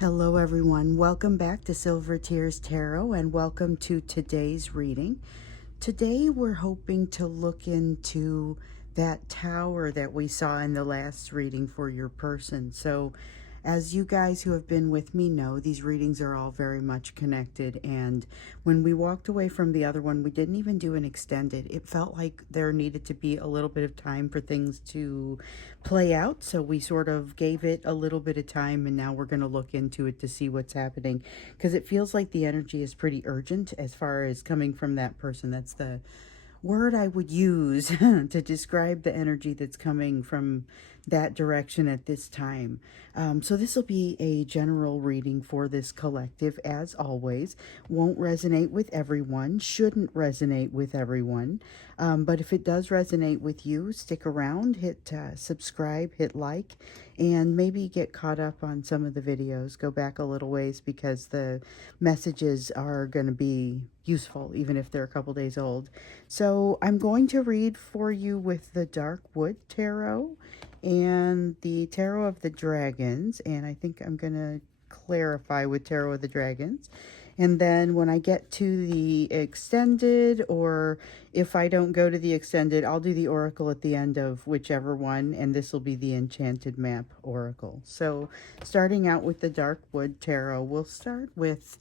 Hello everyone, welcome back to Silver Tears Tarot and welcome to today's reading. Today we're hoping to look into that tower that we saw in the last reading for your person. So as you guys who have been with me know, these readings are all very much connected, and when we walked away from the other one, we didn't even do an extended. It felt like there needed to be a little bit of time for things to play out, so we sort of gave it a little bit of time, and now we're going to look into it to see what's happening, because it feels like the energy is pretty urgent as far as coming from that person. That's the word I would use to describe the energy that's coming from that direction at this time. So this will be a general reading for this collective, as always. Won't resonate with everyone, shouldn't resonate with everyone. But if it does resonate with you, stick around, hit subscribe, hit like, and maybe get caught up on some of the videos. Go back a little ways because the messages are going to be useful, even if they're a couple days old. So I'm going to read for you with the Dark Wood Tarot and the Tarot of the Dragons, and I think I'm going to clarify with Tarot of the Dragons. And then when I get to the extended, or if I don't go to the extended, I'll do the oracle at the end of whichever one, and this will be the Enchanted Map oracle. So starting out with the Dark Wood Tarot, we'll start with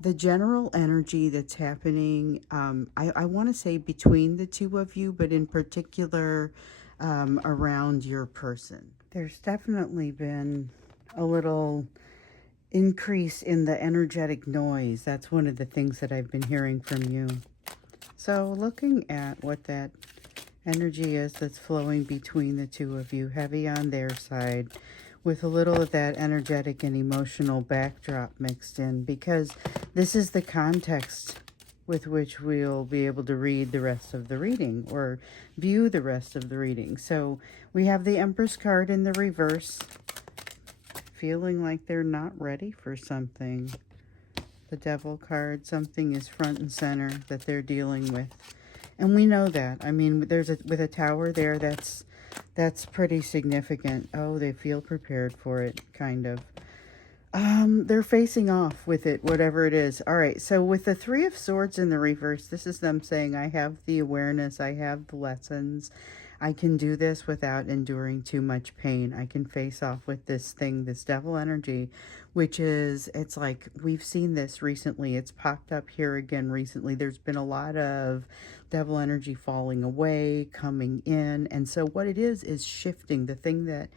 the general energy that's happening. I want to say between the two of you, but in particular around your person. There's definitely been a little increase in the energetic noise. That's one of the things that I've been hearing from you. So looking at what that energy is that's flowing between the two of you, heavy on their side, with a little of that energetic and emotional backdrop mixed in, because this is the context with which we'll be able to read the rest of the reading or view the rest of the reading. So we have the Empress card in the reverse, feeling like they're not ready for something. The Devil card, something is front and center that they're dealing with. And we know that. I mean, with a tower there, that's pretty significant. Oh, they feel prepared for it, kind of. They're facing off with it, whatever it is. All right, so with the Three of Swords in the reverse, this is them saying, I have the awareness, I have the lessons. I can do this without enduring too much pain. I can face off with this thing, this devil energy, which is, it's like, we've seen this recently. It's popped up here again recently. There's been a lot of devil energy falling away, coming in. And so what it is shifting. The thing that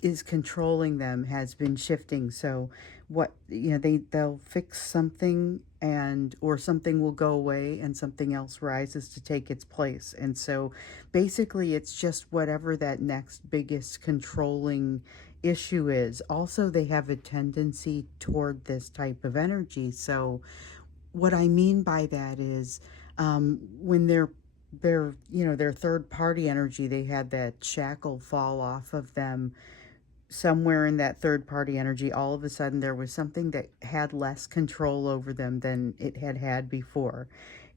is controlling them has been shifting. So what, you know, they'll fix something, and or something will go away and something else rises to take its place. And so basically it's just whatever that next biggest controlling issue is. Also, they have a tendency toward this type of energy. So what I mean by that is when they're you know, their third party energy, they had that shackle fall off of them. Somewhere in that third party energy, all of a sudden there was something that had less control over them than it had before.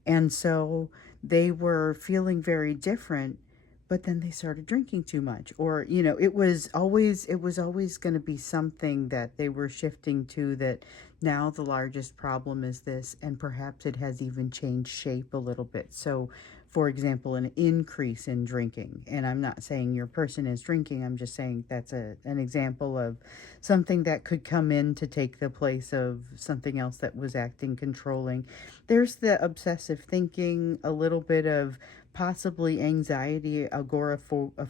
And so they were feeling very different, but then they started drinking too much. Or, you know, it was always going to be something that they were shifting to, that now the largest problem is this, and perhaps it has even changed shape a little bit. So for example, an increase in drinking. And I'm not saying your person is drinking. I'm just saying that's an example of something that could come in to take the place of something else that was acting controlling. There's the obsessive thinking, a little bit of possibly anxiety, agoraphobia,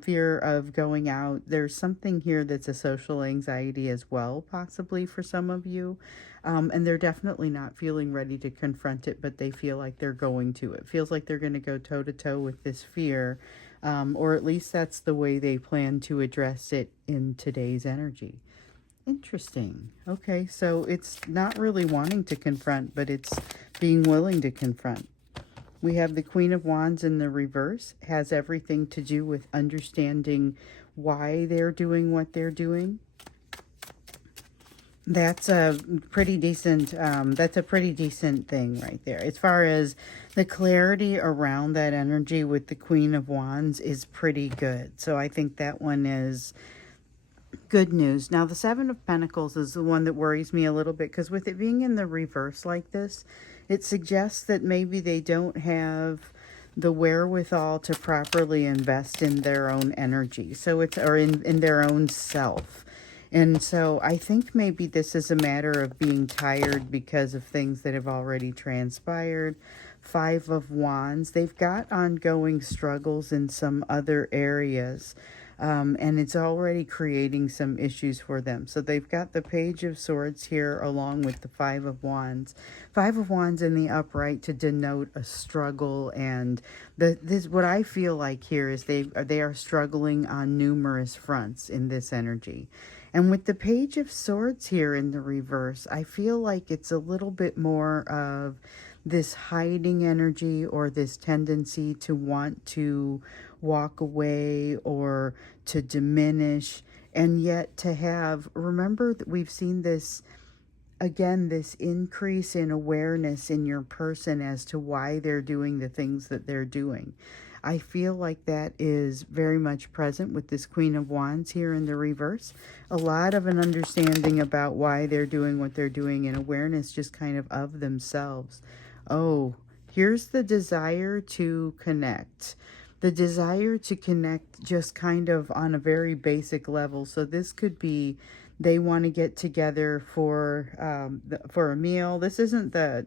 fear of going out. There's something here that's a social anxiety as well, possibly for some of you. And they're definitely not feeling ready to confront it, but they feel like they're going to. It feels like they're going to go toe-to-toe with this fear, or at least that's the way they plan to address it in today's energy. Interesting. Okay, so it's not really wanting to confront, but it's being willing to confront. We have the Queen of Wands in the reverse. Has everything to do with understanding why they're doing what they're doing. That's a pretty decent thing right there. As far as the clarity around that energy with the Queen of Wands is pretty good. So I think that one is Good news. Now, the Seven of Pentacles is the one that worries me a little bit because with it being in the reverse like this, it suggests that maybe they don't have the wherewithal to properly invest in their own energy. So it's, or in their own self. And so I think maybe this is a matter of being tired because of things that have already transpired. Five of Wands. They've got ongoing struggles in some other areas. And it's already creating some issues for them. So they've got the Page of Swords here along with the Five of Wands. Five of Wands in the upright to denote a struggle, and this what I feel like here is they are struggling on numerous fronts in this energy. And with the Page of Swords here in the reverse, I feel like it's a little bit more of this hiding energy or this tendency to want to walk away or to diminish, and yet to have, remember that we've seen this again, this increase in awareness in your person as to why they're doing the things that they're doing. I feel like that is very much present with this Queen of Wands here in the reverse. A lot of an understanding about why they're doing what they're doing, and awareness just kind of themselves. Oh, here's the desire to connect. The desire to connect just kind of on a very basic level. So this could be they want to get together for a meal. This isn't the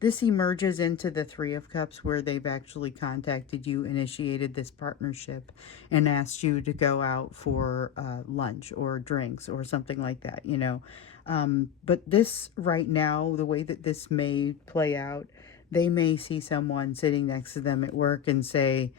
this emerges into the Three of Cups, where they've actually contacted you, initiated this partnership, and asked you to go out for lunch or drinks or something like that, you know. But this right now, the way that this may play out, they may see someone sitting next to them at work and say,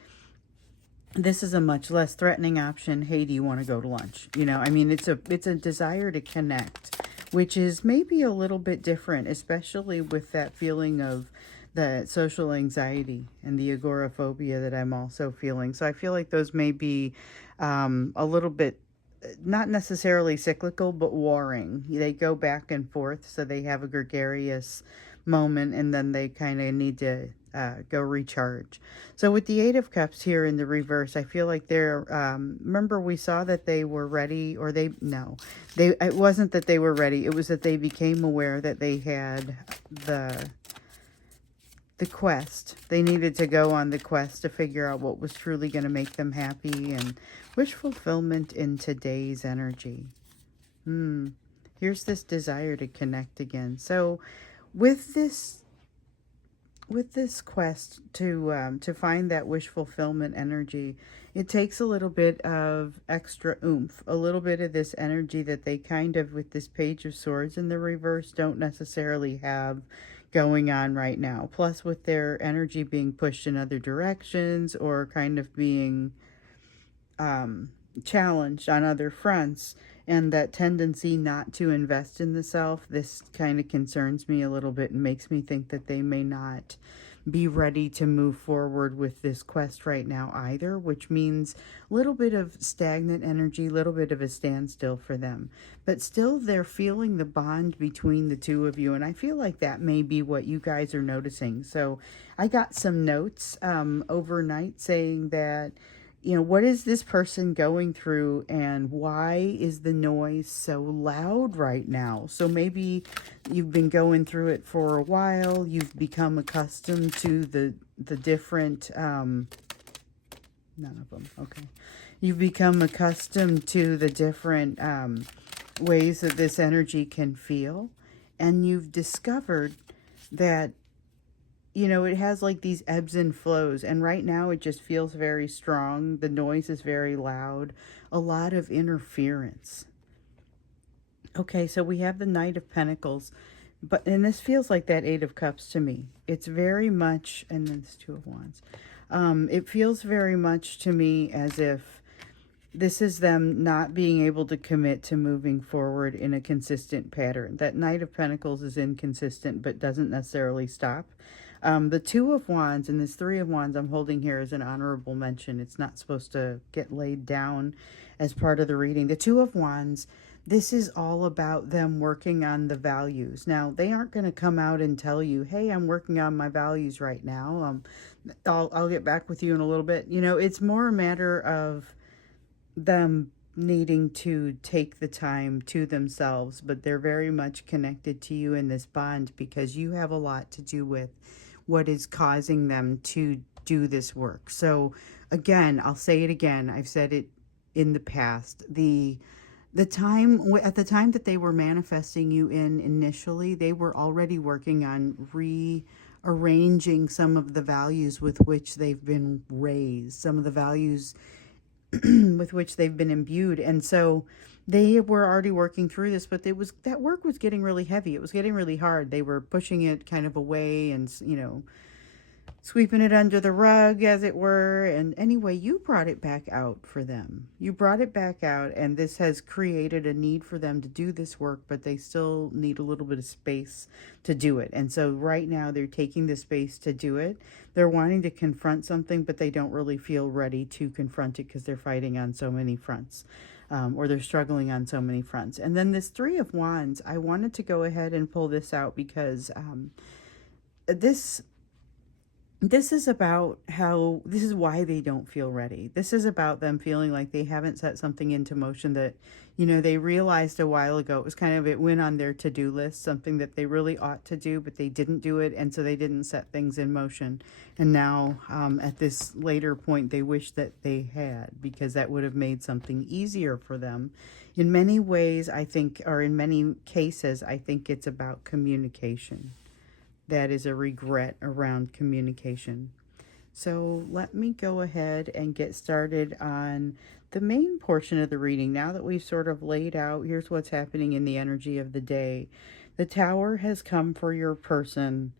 this is a much less threatening option. Hey, do you want to go to lunch? You know, I mean, it's a desire to connect, which is maybe a little bit different, especially with that feeling of the social anxiety and the agoraphobia that I'm also feeling. So I feel like those may be a little bit, not necessarily cyclical, but warring. They go back and forth, so they have a gregarious moment, and then they kind of need to go recharge. So with the Eight of Cups here in the reverse, I feel like they're, remember we saw that they were ready, or it wasn't that they were ready, it was that they became aware that they had the quest. They needed to go on the quest to figure out what was truly going to make them happy, and wish fulfillment in today's energy. Here's this desire to connect again. So with this quest to find that wish fulfillment energy, it takes a little bit of extra oomph, a little bit of this energy that they kind of, with this Page of Swords in the reverse, don't necessarily have going on right now. Plus, with their energy being pushed in other directions or kind of being challenged on other fronts, and that tendency not to invest in the self, this kind of concerns me a little bit and makes me think that they may not be ready to move forward with this quest right now either, which means a little bit of stagnant energy, a little bit of a standstill for them. But still, they're feeling the bond between the two of you, and I feel like that may be what you guys are noticing. So I got some notes overnight saying that, you know, what is this person going through, and why is the noise so loud right now? So maybe you've been going through it for a while. You've become accustomed to the different, none of them, okay. You've become accustomed to the different ways that this energy can feel. And you've discovered that, you know, it has like these ebbs and flows, and right now it just feels very strong. The noise is very loud, a lot of interference. Okay, so we have the Knight of Pentacles, and this feels like that Eight of Cups to me. It's very much, and then it's Two of Wands. It feels very much to me as if this is them not being able to commit to moving forward in a consistent pattern. That Knight of Pentacles is inconsistent, but doesn't necessarily stop. The Two of Wands and this Three of Wands I'm holding here is an honorable mention. It's not supposed to get laid down as part of the reading. The Two of Wands, this is all about them working on the values. Now, they aren't going to come out and tell you, hey, I'm working on my values right now. I'll get back with you in a little bit. You know, it's more a matter of them needing to take the time to themselves, but they're very much connected to you in this bond because you have a lot to do with what is causing them to do this work. So again, I'll say it again. I've said it in the past. The time at the time that they were manifesting you in initially, they were already working on rearranging some of the values with which they've been raised, some of the values with which they've been imbued. And so they were already working through this, but that work was getting really heavy. It was getting really hard. They were pushing it kind of away and, sweeping it under the rug, as it were. And anyway, you brought it back out for them. You brought it back out, and this has created a need for them to do this work, but they still need a little bit of space to do it. And so right now they're taking the space to do it. They're wanting to confront something, but they don't really feel ready to confront it because they're fighting on so many fronts. Or they're struggling on so many fronts. And then this Three of Wands, I wanted to go ahead and pull this out because this is about this is why they don't feel ready. This is about them feeling like they haven't set something into motion that, they realized a while ago. It was it went on their to-do list, something that they really ought to do, but they didn't do it. And so they didn't set things in motion. And now at this later point, they wish that they had, because that would have made something easier for them. In many ways, I think, or in many cases, I think it's about communication. That is a regret around communication. So let me go ahead and get started on the main portion of the reading. Now that we've sort of laid out, here's what's happening in the energy of the day. The Tower has come for your person.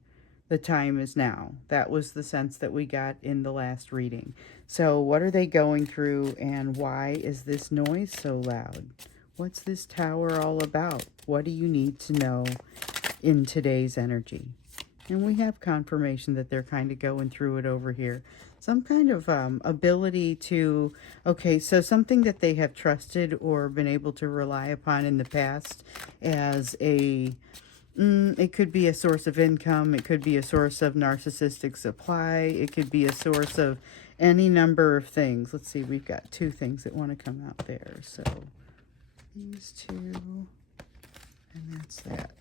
The time is now. That was the sense that we got in the last reading. So what are they going through, and why is this noise so loud? What's this Tower all about? What do you need to know in today's energy? And we have confirmation that they're kind of going through it over here. Some kind of ability to, okay, so something that they have trusted or been able to rely upon in the past as it could be a source of income. It could be a source of narcissistic supply. It could be a source of any number of things. Let's see, we've got two things that want to come out there. So these two, and that's that.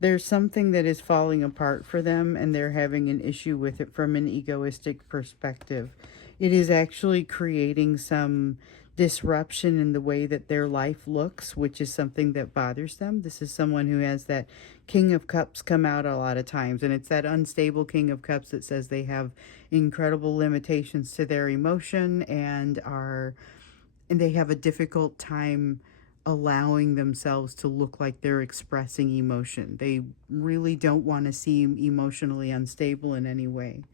There's something that is falling apart for them, and they're having an issue with it from an egoistic perspective. It is actually creating some disruption in the way that their life looks, which is something that bothers them. This is someone who has that King of Cups come out a lot of times, and it's that unstable King of Cups that says they have incredible limitations to their emotion and they have a difficult time allowing themselves to look like they're expressing emotion. They really don't want to seem emotionally unstable in any way.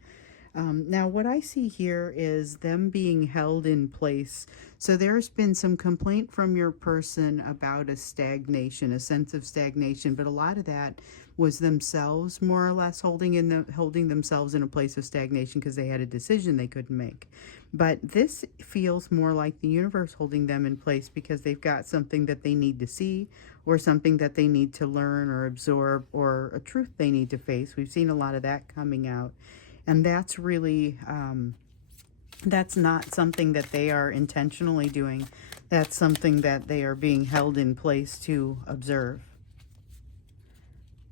Now, what I see here is them being held in place. So there's been some complaint from your person about a stagnation, a sense of stagnation, but a lot of that was themselves more or less holding themselves in a place of stagnation because they had a decision they couldn't make. But this feels more like the universe holding them in place because they've got something that they need to see, or something that they need to learn or absorb, or a truth they need to face. We've seen a lot of that coming out. And that's really, that's not something that they are intentionally doing. That's something that they are being held in place to observe.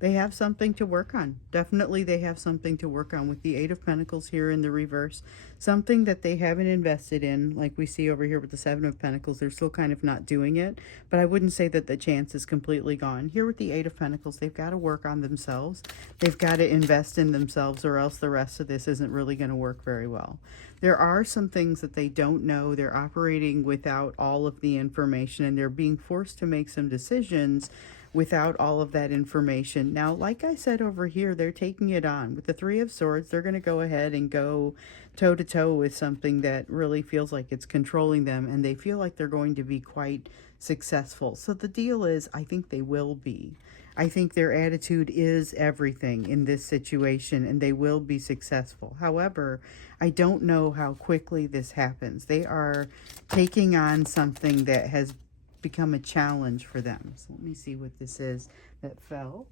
They have something to work on. Definitely they have something to work on with the Eight of Pentacles here in the reverse. Something that they haven't invested in, like we see over here with the Seven of Pentacles. They're still kind of not doing it, but I wouldn't say that the chance is completely gone. Here with the Eight of Pentacles, they've got to work on themselves. They've got to invest in themselves, or else the rest of this isn't really going to work very well. There are some things that they don't know. They're operating without all of the information, and they're being forced to make some decisions without all of that information. Now, like I said over here, they're taking it on. With the Three of Swords, they're going to go ahead and go toe-to-toe with something that really feels like it's controlling them, and they feel like they're going to be quite successful. So the deal is, I think they will be. I think their attitude is everything in this situation, and they will be successful. However, I don't know how quickly this happens. They are taking on something that has become a challenge for them. So let me see what this is that fell.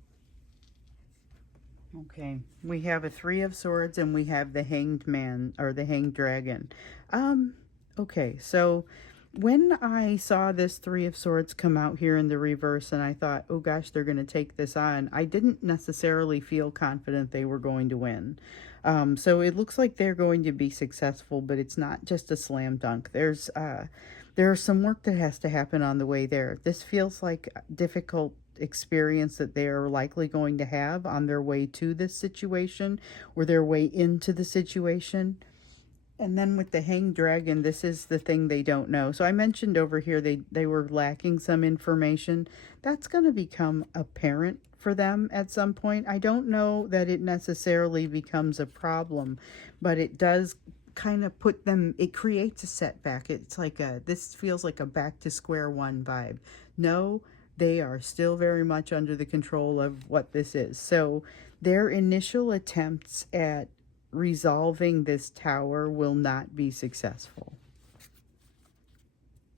Okay, we have a Three of Swords, and we have the Hanged Man, or the Hanged Dragon. Okay, so when I saw this Three of Swords come out here in the reverse and I thought, oh gosh, they're going to take this on, I didn't necessarily feel confident they were going to win. So it looks like they're going to be successful, but it's not just a slam dunk. There's some work that has to happen on the way there. This feels like a difficult experience that they're likely going to have on their way to this situation or their way into the situation. And then with the Hanged Dragon, this is the thing they don't know. So I mentioned over here they were lacking some information. That's going to become apparent for them at some point. I don't know that it necessarily becomes a problem, but it does kind of put them, it creates a setback. It's like this feels like a back to square one vibe. No, they are still very much under the control of what this is. So their initial attempts at resolving this tower will not be successful.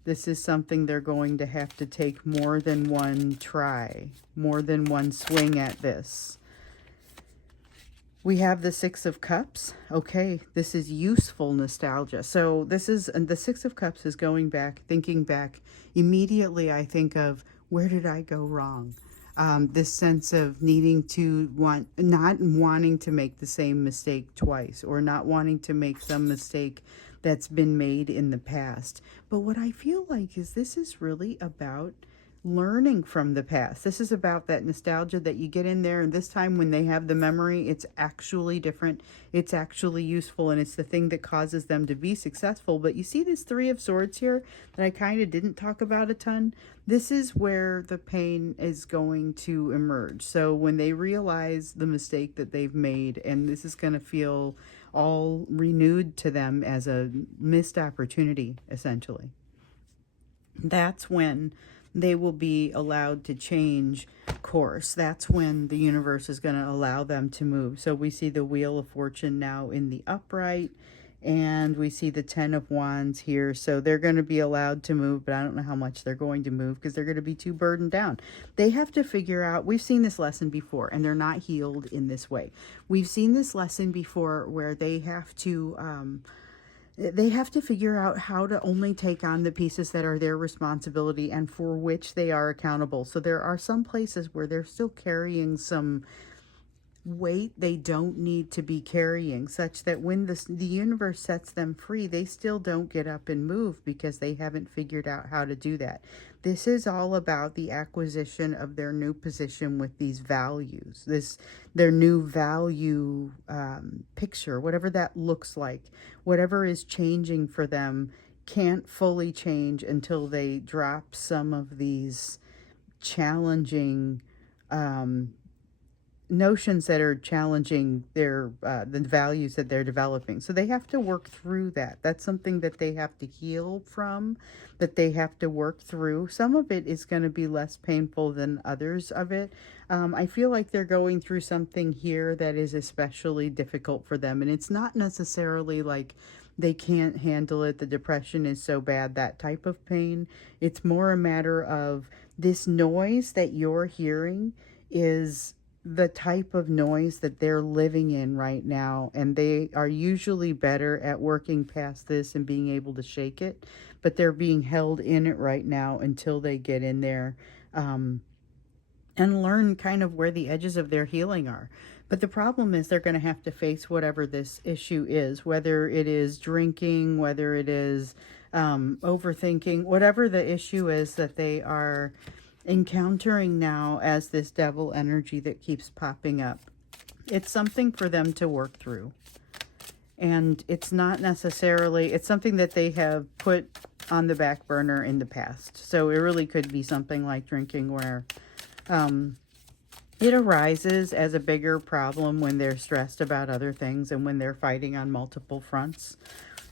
This is something they're going to have to take more than one try, more than one swing at this. We have the Six of Cups. Okay, this is useful nostalgia. So this is, and the Six of Cups is going back, thinking back. Immediately I think of, where did I go wrong? This sense of needing to not wanting to make the same mistake twice, or not wanting to make some mistake that's been made in the past. But what I feel like is this is really about learning from the past. This is about that nostalgia that you get in there, and this time when they have the memory, it's actually different. It's actually useful, and it's the thing that causes them to be successful. But you see this Three of Swords here that I kind of didn't talk about a ton? This is where the pain is going to emerge. So when they realize the mistake that they've made, and this is going to feel all renewed to them as a missed opportunity, essentially, that's when they will be allowed to change course. That's when the universe is going to allow them to move. So we see the Wheel of Fortune now in the upright, and we see the Ten of Wands here. So they're going to be allowed to move, but I don't know how much they're going to move because they're going to be too burdened down. They have to figure out, we've seen this lesson before, and they're not healed in this way. We've seen this lesson before where they have to figure out how to only take on the pieces that are their responsibility and for which they are accountable. So there are some places where they're still carrying some weight they don't need to be carrying, such that when the universe sets them free, they still don't get up and move because they haven't figured out how to do that. This is all about the acquisition of their new position with these values, their new value picture, whatever that looks like. Whatever is changing for them can't fully change until they drop some of these challenging notions that are challenging their the values that they're developing. So they have to work through that. That's something that they have to heal from, that they have to work through. Some of it is going to be less painful than others of it. I feel like they're going through something here that is especially difficult for them, and it's not necessarily like they can't handle it, the depression is so bad, that type of pain. It's more a matter of this noise that you're hearing is the type of noise that they're living in right now, and they are usually better at working past this and being able to shake it, but they're being held in it right now until they get in there and learn kind of where the edges of their healing are. But the problem is they're going to have to face whatever this issue is, whether it is drinking, whether it is overthinking, whatever the issue is that they are encountering now as this devil energy that keeps popping up. It's something for them to work through. And it's not necessarily, it's something that they have put on the back burner in the past. So it really could be something like drinking, where it arises as a bigger problem when they're stressed about other things and when they're fighting on multiple fronts.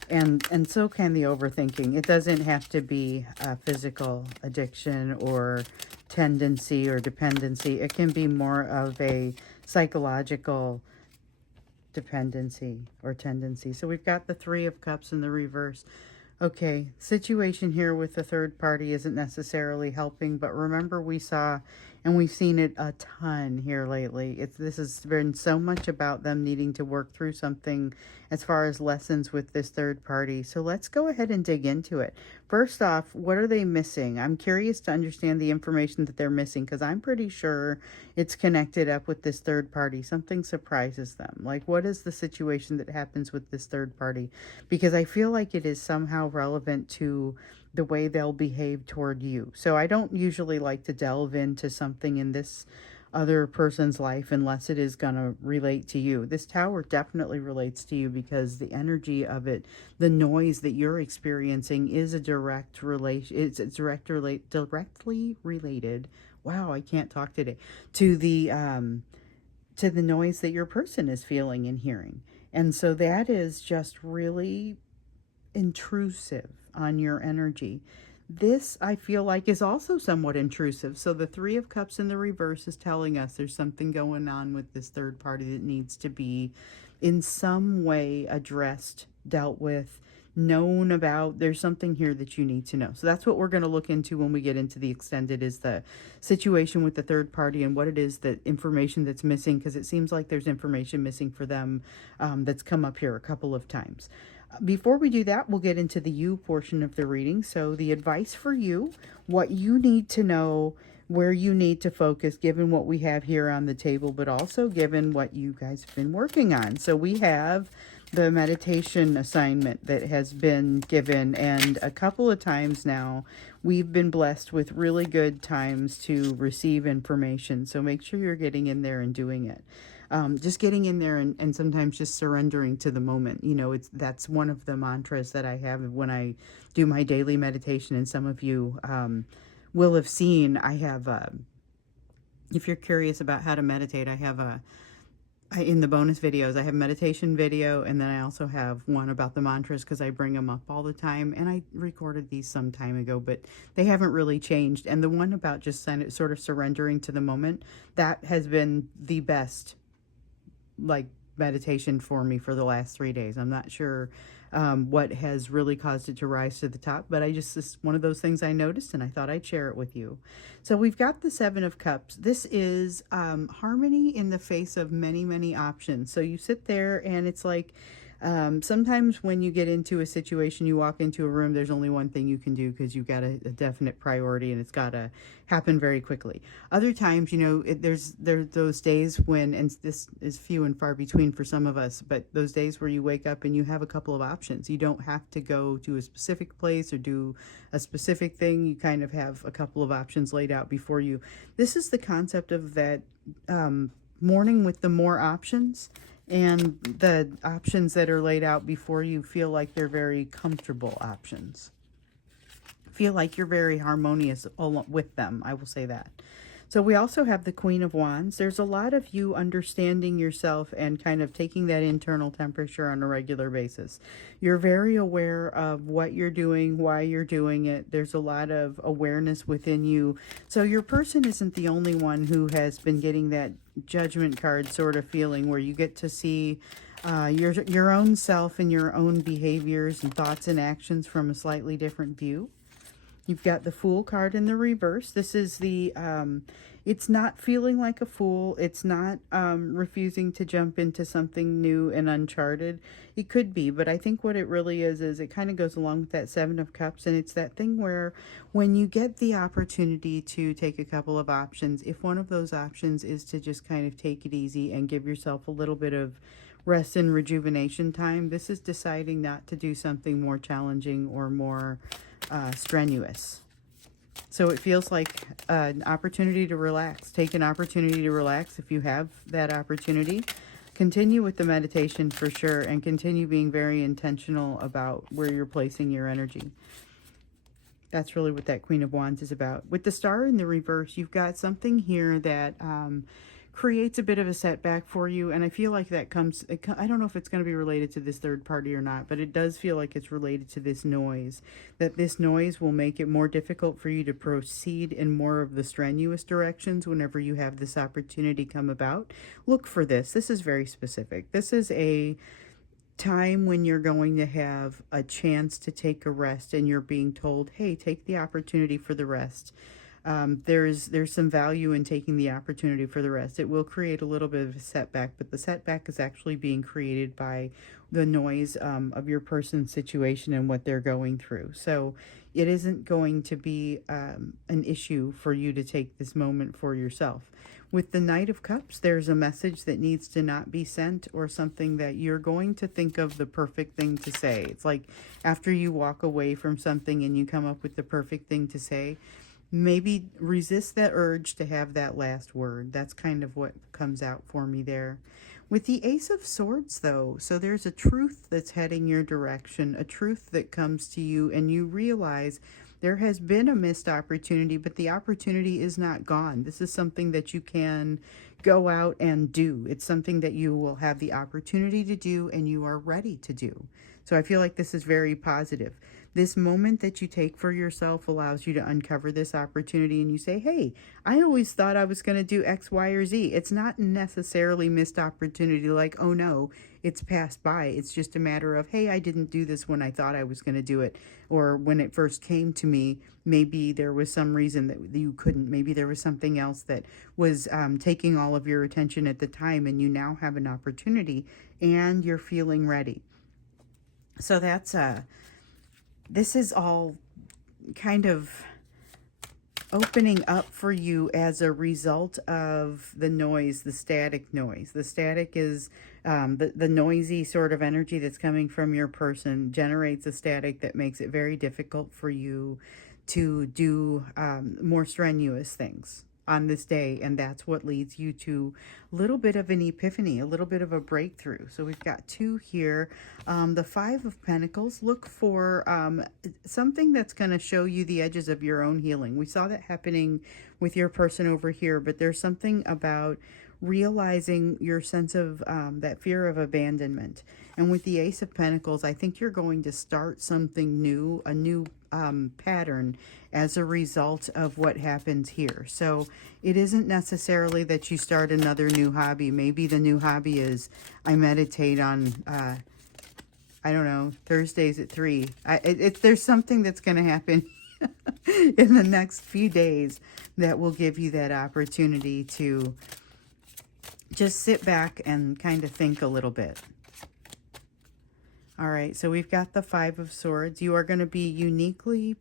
And so can the overthinking. It doesn't have to be a physical addiction or tendency or dependency. It can be more of a psychological dependency or tendency. So we've got the Three of Cups in the reverse. Okay, situation here with the third party isn't necessarily helping, but remember we saw And we've seen it a ton here lately. This has been so much about them needing to work through something as far as lessons with this third party. So let's go ahead and dig into it. First off, what are they missing? I'm curious to understand the information that they're missing, because I'm pretty sure it's connected up with this third party. Something surprises them. Like, what is the situation that happens with this third party? Because I feel like it is somehow relevant to the way they'll behave toward you. So I don't usually like to delve into something in this other person's life unless it is going to relate to you. This tower definitely relates to you, because the energy of it, the noise that you're experiencing, is a direct relation. It's directly related. Wow, I can't talk today. To the noise that your person is feeling and hearing. And so that is just really intrusive on your energy. This, I feel like, is also somewhat intrusive. So the Three of Cups in the reverse is telling us there's something going on with this third party that needs to be in some way addressed, dealt with, known about. There's something here that you need to know. So that's what we're going to look into when we get into the extended, is the situation with the third party and what it is, that information that's missing, because it seems like there's information missing for them that's come up here a couple of times. Before we do that, we'll get into the you portion of the reading. So the advice for you, what you need to know, where you need to focus, given what we have here on the table, but also given what you guys have been working on. So we have the meditation assignment that has been given, and a couple of times now we've been blessed with really good times to receive information. So make sure you're getting in there and doing it. Just getting in there and sometimes just surrendering to the moment. You know, that's one of the mantras that I have when I do my daily meditation. And some of you will have seen, I have, if you're curious about how to meditate, I have in the bonus videos, I have meditation video, and then I also have one about the mantras, because I bring them up all the time. And I recorded these some time ago, but they haven't really changed. And the one about just sort of surrendering to the moment, that has been the best meditation for me for the last 3 days. I'm not sure what has really caused it to rise to the top, but it's one of those things I noticed, and I thought I'd share it with you. So we've got the Seven of Cups. This is harmony in the face of many, many options. So you sit there, and it's like, sometimes when you get into a situation, you walk into a room, there's only one thing you can do, because you've got a definite priority and it's got to happen very quickly. Other times, you know, there's those days when, and this is few and far between for some of us, but those days where you wake up and you have a couple of options. You don't have to go to a specific place or do a specific thing. You kind of have a couple of options laid out before you. This is the concept of that morning with the more options. And the options that are laid out before you feel like they're very comfortable options. Feel like you're very harmonious with them, I will say that. So we also have the Queen of Wands. There's a lot of you understanding yourself and kind of taking that internal temperature on a regular basis. You're very aware of what you're doing, why you're doing it. There's a lot of awareness within you. So your person isn't the only one who has been getting that judgment card sort of feeling, where you get to see your own self and your own behaviors and thoughts and actions from a slightly different view. You've got the Fool card in the reverse. This is the, it's not feeling like a fool. It's not refusing to jump into something new and uncharted. It could be, but I think what it really is it kind of goes along with that Seven of Cups. And it's that thing where when you get the opportunity to take a couple of options, if one of those options is to just kind of take it easy and give yourself a little bit of rest and rejuvenation time, this is deciding not to do something more challenging or more strenuous. So it feels like an opportunity to relax. Take an opportunity to relax if you have that opportunity. Continue with the meditation for sure, and continue being very intentional about where you're placing your energy. That's really what that Queen of Wands is about. With the Star in the reverse, you've got something here that creates a bit of a setback for you. And I feel like that comes, I don't know if it's going to be related to this third party or not, but it does feel like it's related to this noise. That this noise will make it more difficult for you to proceed in more of the strenuous directions whenever you have this opportunity come about. Look for this. This is very specific. This is a time when you're going to have a chance to take a rest, and you're being told, hey, take the opportunity for the rest. there's some value in taking the opportunity for the rest. It will create a little bit of a setback, but the setback is actually being created by the noise of your person's situation and what they're going through. So it isn't going to be an issue for you to take this moment for yourself. With the Knight of Cups, there's a message that needs to not be sent, or something that you're going to think of the perfect thing to say. It's like after you walk away from something and you come up with the perfect thing to say, maybe resist that urge to have that last word. That's kind of what comes out for me there. With the Ace of Swords, though, so there's a truth that's heading your direction, a truth that comes to you, and you realize there has been a missed opportunity, but the opportunity is not gone. This is something that you can go out and do. It's something that you will have the opportunity to do, and you are ready to do. So I feel like this is very positive. This moment that you take for yourself allows you to uncover this opportunity, and you say, hey, I always thought I was going to do X, Y, or Z. It's not necessarily missed opportunity like, oh no, it's passed by. It's just a matter of, hey, I didn't do this when I thought I was going to do it. Or when it first came to me, maybe there was some reason that you couldn't. Maybe there was something else that was taking all of your attention at the time, and you now have an opportunity and you're feeling ready. So that's this is all kind of opening up for you as a result of the noise, the static noise. The static is the noisy sort of energy that's coming from your person generates a static that makes it very difficult for you to do more strenuous things on this day, and that's what leads you to a little bit of an epiphany, a little bit of a breakthrough. So we've got two here. The Five of Pentacles, look for something that's going to show you the edges of your own healing. We saw that happening with your person over here, but there's something about realizing your sense of that fear of abandonment. And with the Ace of Pentacles, I think you're going to start something new, a new pattern as a result of what happens here. So it isn't necessarily that you start another new hobby. Maybe the new hobby is I meditate on I don't know, Thursdays at 3. There's something that's going to happen in the next few days that will give you that opportunity to just sit back and kind of think a little bit. All right, so we've got the Five of Swords. You are going to be uniquely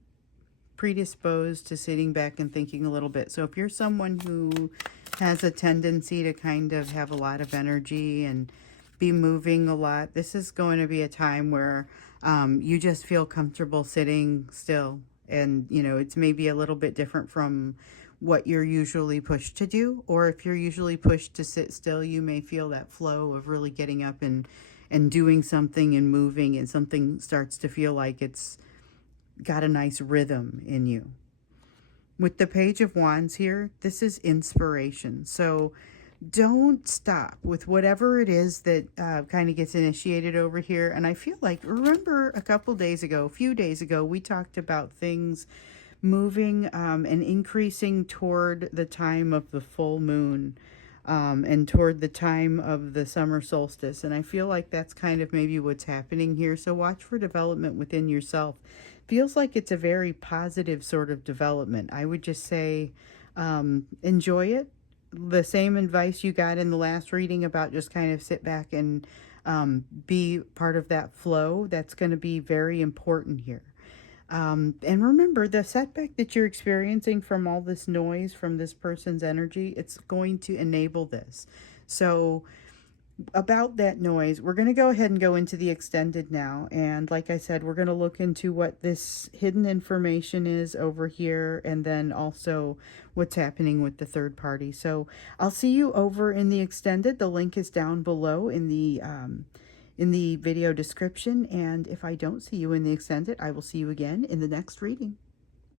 predisposed to sitting back and thinking a little bit. So if you're someone who has a tendency to kind of have a lot of energy and be moving a lot, this is going to be a time where you just feel comfortable sitting still. And, you know, it's maybe a little bit different from what you're usually pushed to do. Or if you're usually pushed to sit still, you may feel that flow of really getting up and doing something and moving, and something starts to feel like it's got a nice rhythm in you. With the Page of Wands here, this is inspiration. So don't stop with whatever it is that kind of gets initiated over here. And I feel like, remember a few days ago, we talked about things moving and increasing toward the time of the full moon. And toward the time of the summer solstice. And I feel like that's kind of maybe what's happening here. So watch for development within yourself. Feels like it's a very positive sort of development. I would just say enjoy it. The same advice you got in the last reading about just kind of sit back and be part of that flow. That's going to be very important here. And remember, the setback that you're experiencing from all this noise, from this person's energy, it's going to enable this. So about that noise, we're going to go ahead and go into the extended now. And like I said, we're going to look into what this hidden information is over here, and then also what's happening with the third party. So I'll see you over in the extended. The link is down below in the video description. And if I don't see you in the extended, I will see you again in the next reading.